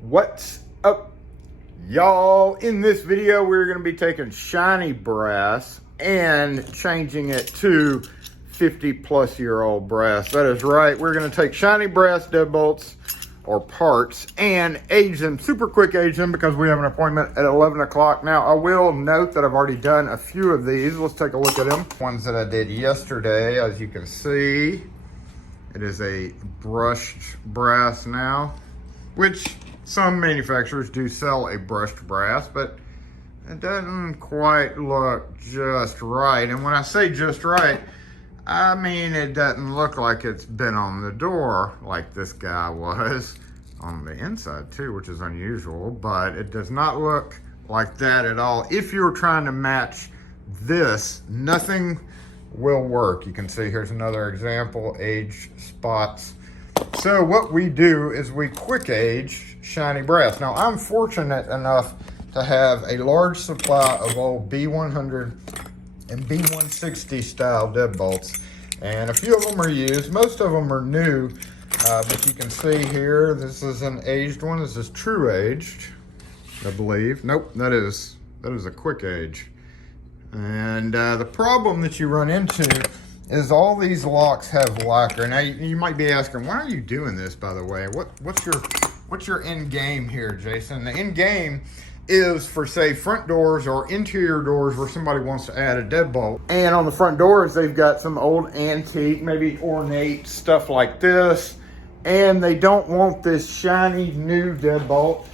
What's up, y'all? In this video, we're going to be taking shiny brass and changing it to 50-plus-year-old brass. That is right. We're going to take shiny brass deadbolts or parts and age them, super quick age them, because we have an appointment at 11 o'clock. Now, I will note that I've already done a few of these. Let's take a look at them. Ones that I did yesterday, as you can see, it is a brushed brass now, which some manufacturers do sell a brushed brass, but it doesn't quite look just right. And when I say just right, I mean it doesn't look like it's been on the door like this guy was on the inside too, which is unusual, but it does not look like that at all. If you're trying to match this, nothing will work. You can see here's another example, age spots. So what we do is we quick age shiny brass. Now, I'm fortunate enough to have a large supply of old B100 and B160 style deadbolts, and a few of them are used. Most of them are new, but you can see here, this is an aged one. This is true aged, I believe. Nope, that is a quick age. And the problem that you run into is all these locks have lacquer. Now you might be asking, why are you doing this, by the way? What's your end game here, Jason? The end game is for, say, front doors or interior doors where somebody wants to add a deadbolt. And on the front doors, they've got some old antique, maybe ornate stuff like this, and they don't want this shiny new deadbolt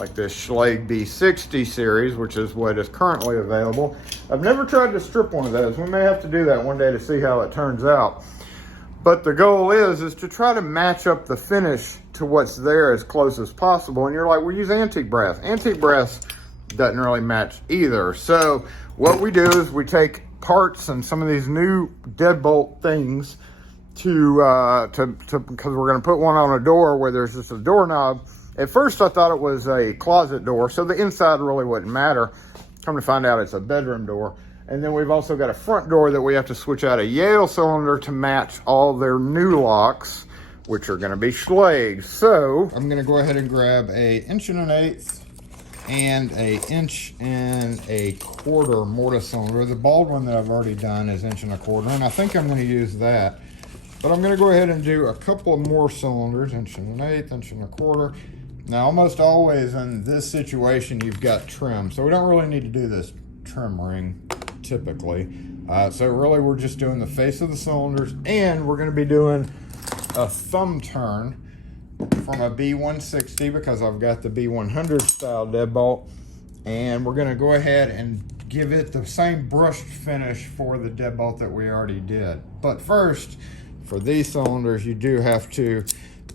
like this Schlage B160 series, which is what is currently available. I've never tried to strip one of those. We may have to do that one day to see how it turns out. But the goal is to try to match up the finish to what's there as close as possible. And you're like, we use antique brass. Antique brass doesn't really match either. So what we do is we take parts and some of these new deadbolt things because we're going to put one on a door where there's just a doorknob. At first, I thought it was a closet door, so the inside really wouldn't matter. Come to find out, it's a bedroom door. And then we've also got a front door that we have to switch out a Yale cylinder to match all their new locks, which are going to be Schlage. So I'm going to go ahead and grab a 1.125" and a 1.25" mortise cylinder. The bald one that I've already done is 1.25", and I think I'm going to use that. But I'm going to go ahead and do a couple of more cylinders, 1.125", 1.25". Now, almost always in this situation, you've got trim. So we don't really need to do this trim ring typically. So really, we're just doing the face of the cylinders, and we're going to be doing a thumb turn from a B160 because I've got the B100 style deadbolt. And we're going to go ahead and give it the same brushed finish for the deadbolt that we already did. But first, for these cylinders, you do have to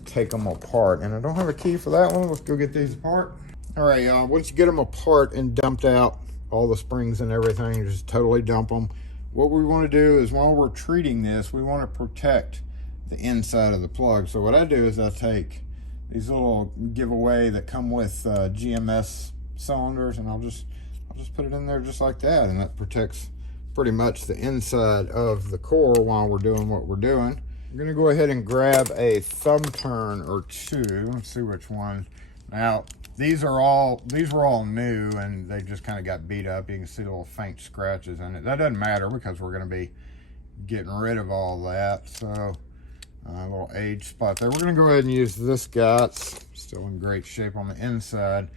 take them apart, and I don't have a key for that one. Let's go get these apart. All right, y'all, once you get them apart and dumped out all the springs and everything, you just totally dump them. What we want to do is, while we're treating this, we want to protect the inside of the plug. So what I do is I take these little giveaway that come with GMS cylinders, and I'll just put it in there just like that, and that protects pretty much the inside of the core while we're doing what we're doing. I'm going to go ahead and grab a thumb turn or two. Let's see which one. Now, these were all new, and they just kind of got beat up. You can see little faint scratches in it. That doesn't matter because we're going to be getting rid of all that. So, a little age spot there. We're going to go ahead and use this guy. It's still in great shape on the inside.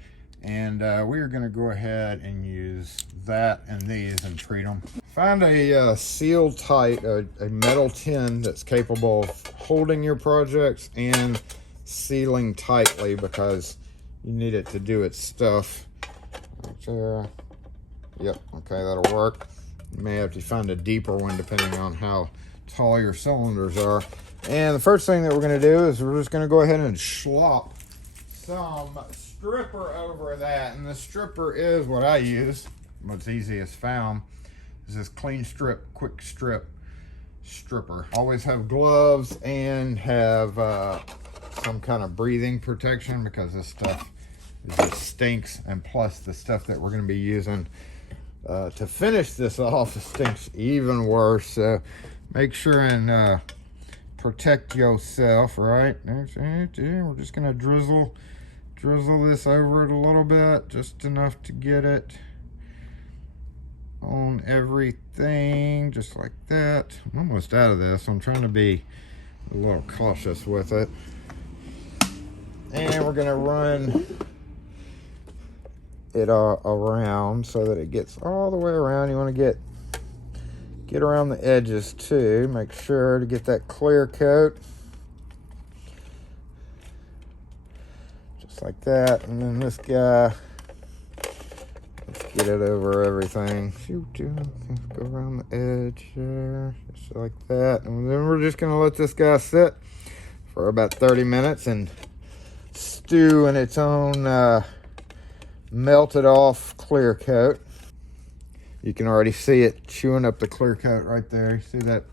And we are going to go ahead and use that and these and treat them. Find a sealed tight, a metal tin that's capable of holding your projects and sealing tightly, because you need it to do its stuff. Right there. Yep, okay, that'll work. You may have to find a deeper one depending on how tall your cylinders are. And the first thing that we're going to do is we're just going to go ahead and slop some stripper over that. And the stripper is what I use, what's easiest found. Is this clean strip, quick strip stripper. Always have gloves and have some kind of breathing protection, because this stuff just stinks, and plus the stuff that we're going to be using to finish this off stinks even worse. So make sure and protect yourself, right? We're just going to drizzle drizzle this over it a little bit, just enough to get it on everything, just like that. I'm almost out of this, so I'm trying to be a little cautious with it. And we're gonna run it around so that it gets all the way around. You want to get around the edges too. Make sure to get that clear coat. Just like that. And then this guy, let's get it over everything. Shoot, go around the edge there, just like that. And then we're just gonna let this guy sit for about 30 minutes and stew in its own melted off clear coat. You can already see it chewing up the clear coat right there. See that?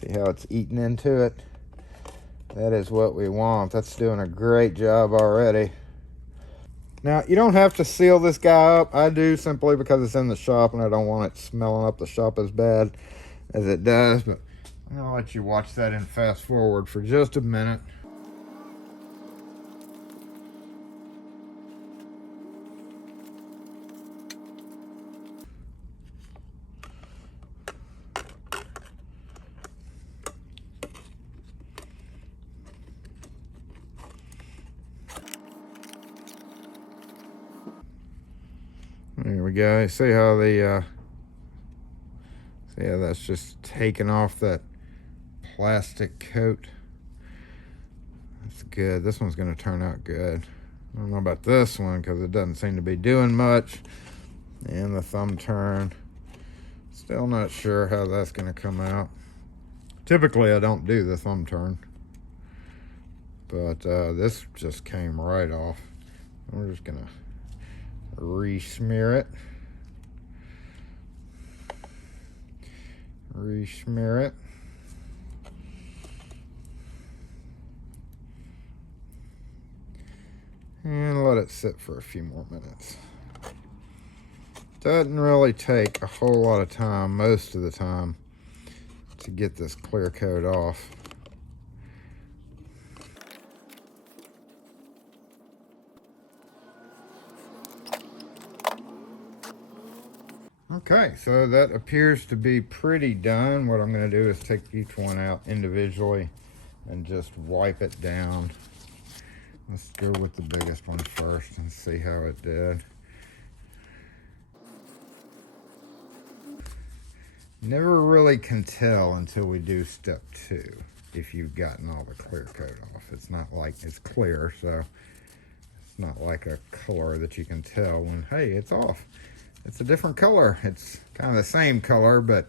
See how it's eating into it? That is what we want. That's doing a great job already. Now, you don't have to seal this guy up. I do, simply because it's in the shop and I don't want it smelling up the shop as bad as it does. But I'm gonna let you watch that and fast forward for just a minute. There we go. See how the see how that's just taking off that plastic coat. That's good. This one's going to turn out good. I don't know about this one because it doesn't seem to be doing much. And the thumb turn. Still not sure how that's going to come out. Typically, I don't do the thumb turn, but this just came right off. We're just going to re-smear it. Re-smear it. And let it sit for a few more minutes. Doesn't really take a whole lot of time, most of the time, to get this clear coat off. Okay, so that appears to be pretty done. What I'm going to do is take each one out individually and just wipe it down. Let's go with the biggest one first and see how it did. Never really can tell until we do step 2 if you've gotten all the clear coat off. It's not like it's clear, so it's not like a color that you can tell when, hey, it's off. It's a different color. It's kind of the same color, but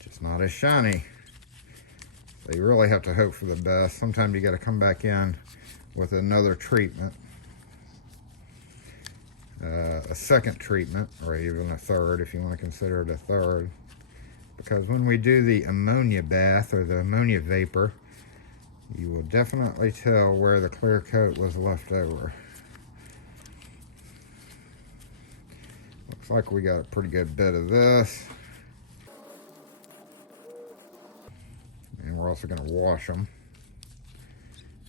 just not as shiny. So you really have to hope for the best. Sometimes you got to come back in with another treatment, a second treatment, or even a third if you want to consider it a third. Because when we do the ammonia bath or the ammonia vapor, you will definitely tell where the clear coat was left over. Looks like we got a pretty good bit of this. And we're also going to wash them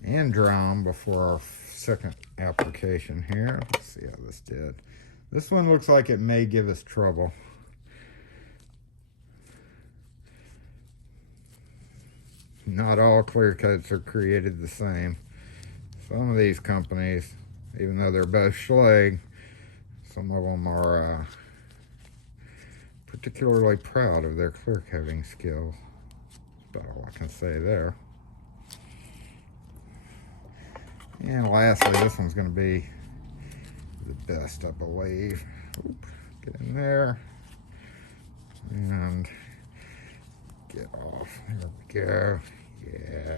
and dry them before our second application here. Let's see how this did. This one looks like it may give us trouble. Not all clear coats are created the same. Some of these companies, even though they're both Schlage, some of them are particularly proud of their clear coating skills. That's about all I can say there. And lastly, this one's going to be the best, I believe. Oop, get in there and get off. There we go. Yeah.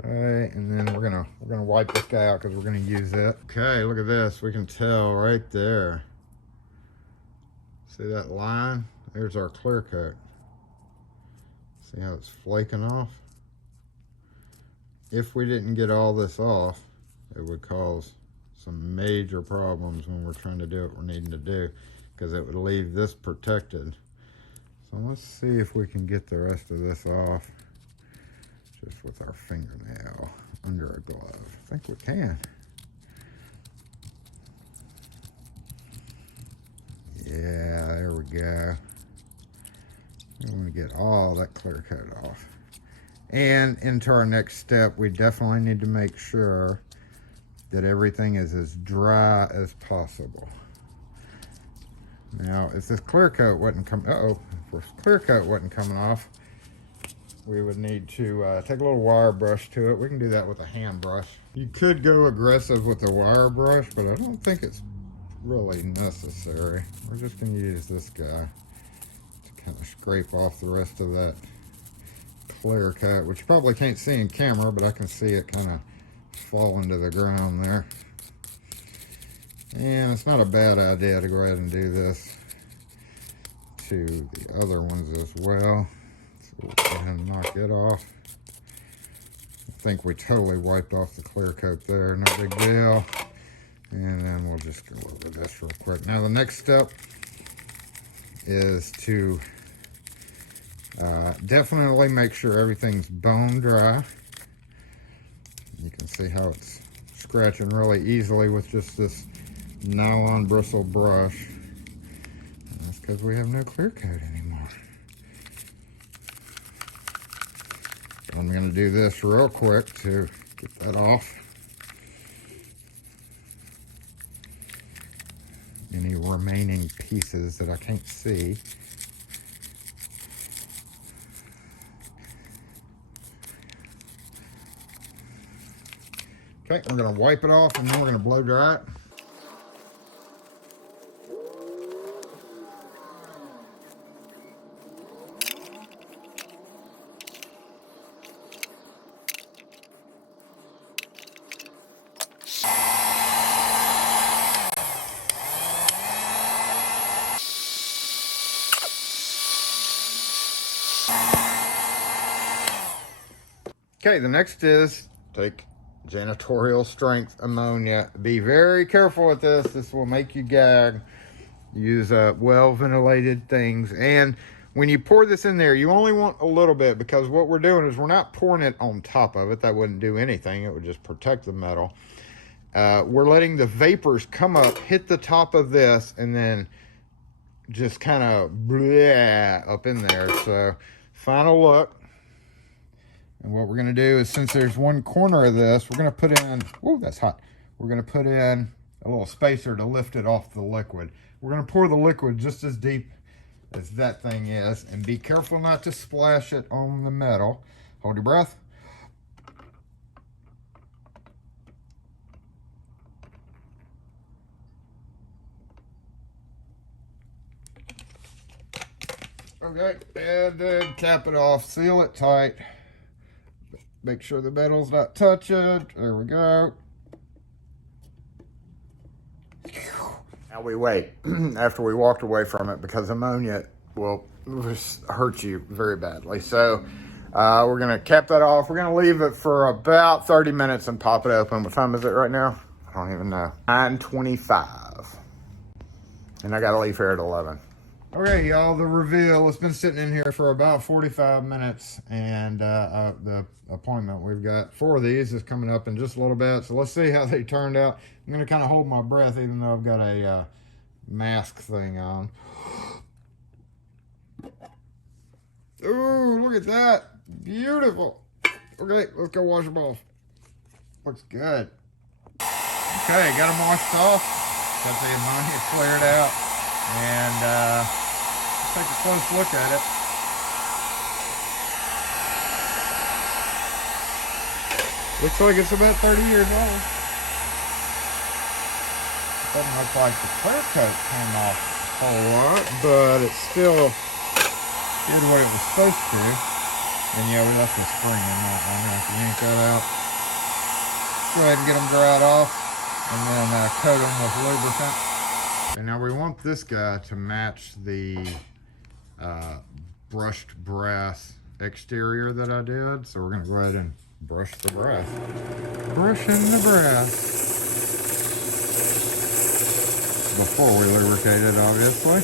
Okay, and then we're gonna wipe this guy out because we're gonna use it. Okay, look at this. We can tell right there. See that line? There's our clear coat. See how it's flaking off? If we didn't get all this off, it would cause some major problems when we're trying to do what we're needing to do, because it would leave this protected. So let's see if we can get the rest of this off just with our fingernail. under a glove? I think we can. Yeah, there we go. We want to get all that clear coat off. And into our next step, we definitely need to make sure that everything is as dry as possible. Now, if this clear coat wasn't coming, off, we would need to take a little wire brush to it. We can do that with a hand brush. You could go aggressive with a wire brush, but I don't think it's really necessary. We're just going to use this guy to kind of scrape off the rest of that clear coat, which you probably can't see in camera, but I can see it kind of fall into the ground there. And it's not a bad idea to go ahead and do this to the other ones as well. So we'll go ahead and knock it off. I think we totally wiped off the clear coat there, no big deal. And then we'll just go over this real quick. Now the next step is to definitely make sure everything's bone dry. You can see how it's scratching really easily with just this nylon bristle brush. And that's because we have no clear coat anymore. I'm going to do this real quick to get that off. Any remaining pieces that I can't see. Okay, we're going to wipe it off and then we're going to blow dry it. Okay, the next is take janitorial strength ammonia. Be very careful with this. This will make you gag. Use well ventilated things. And when you pour this in there, you only want a little bit, because what we're doing is we're not pouring it on top of it. That wouldn't do anything. It would just protect the metal. We're letting the vapors come up, hit the top of this, and then just kind of up in there. So final look. And what we're going to do is, since there's one corner of this, we're going to put in, oh, that's hot. We're going to put in a little spacer to lift it off the liquid. We're going to pour the liquid just as deep as that thing is. And be careful not to splash it on the metal. Hold your breath. Okay, and then cap it off, seal it tight. Make sure the metal's not touching. There we go. Now we wait after we walked away from it, because ammonia will hurt you very badly. So we're going to cap that off. We're going to leave it for about 30 minutes and pop it open. What time is it right now? I don't even know. 9:25. And I got to leave here at 11. Okay, y'all, the reveal. It's been sitting in here for about 45 minutes, and the appointment we've got for these is coming up in just a little bit. So let's see how they turned out. I'm going to kind of hold my breath, even though I've got a mask thing on. Ooh, look at that. Beautiful. Okay, let's go wash them off. Looks good. Okay, got them washed off. Got the ammonia cleared out. And let's take a close look at it. Looks like it's about 30 years old. Doesn't look like the clear coat came off a whole lot, but it still did what it was supposed to. And yeah, we left the spring in that one. Now, if you yank that out, go ahead and get them dried off, and then coat them with lubricant. And now we want this guy to match the brushed brass exterior that I did. So we're going to go ahead and brush the brass. Brushing the brass. Before we lubricate it, obviously.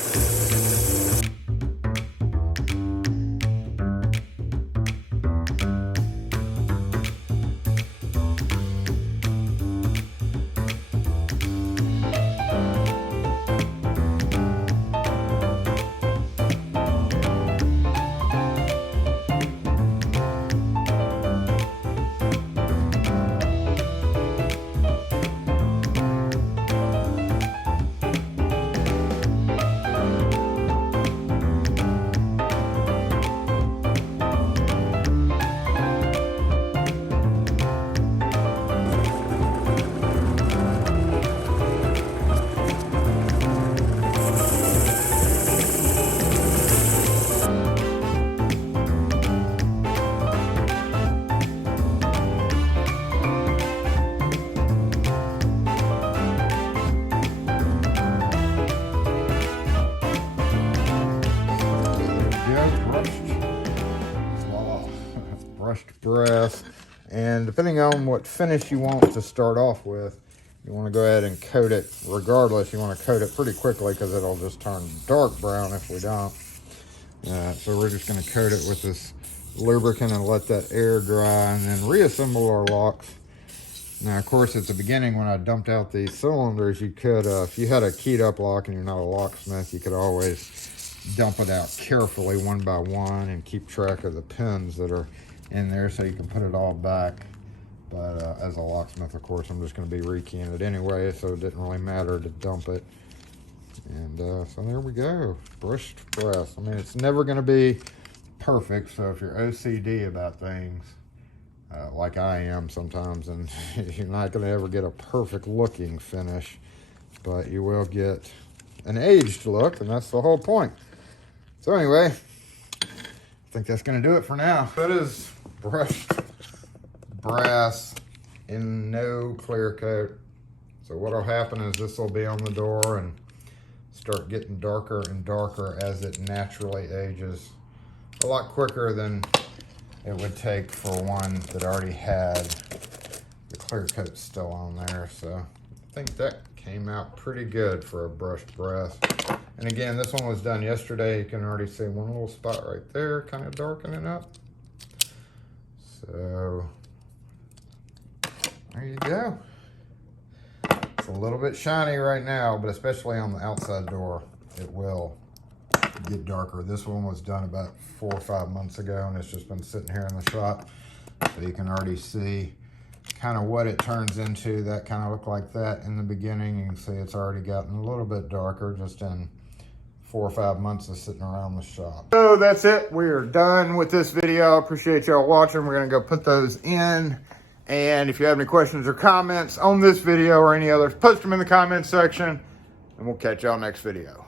brass. And depending on what finish you want to start off with, you want to go ahead and coat it. Regardless, you want to coat it pretty quickly because it'll just turn dark brown if we don't. So we're just going to coat it with this lubricant and let that air dry, and then reassemble our locks. Now, of course, at the beginning when I dumped out these cylinders, you could, if you had a keyed up lock and you're not a locksmith, you could always dump it out carefully one by one and keep track of the pins that are in there so you can put it all back. But as a locksmith, of course, I'm just going to be rekeying it anyway, so it didn't really matter to dump it. And so there we go, brushed brass. I mean, it's never going to be perfect, so if you're OCD about things, like I am sometimes, and you're not going to ever get a perfect looking finish, but you will get an aged look, and that's the whole point. So anyway, I think that's going to do it for now. That is brushed brass in no clear coat. So what'll happen is this will be on the door and start getting darker and darker as it naturally ages. A lot quicker than it would take for one that already had the clear coat still on there. So I think that came out pretty good for a brushed brass. And again, this one was done yesterday. You can already see one little spot right there, kind of darkening up. So there you go. It's a little bit shiny right now, but especially on the outside door, it will get darker. This one was done about 4 or 5 months ago, and it's just been sitting here in the shop. So you can already see kind of what it turns into. That kind of looked like that in the beginning. You can see it's already gotten a little bit darker just in 4 or 5 months of sitting around the shop. So that's it. We are done with this video. Appreciate y'all watching. We're going to go put those in. And if you have any questions or comments on this video or any others, post them in the comments section, and we'll catch y'all next video.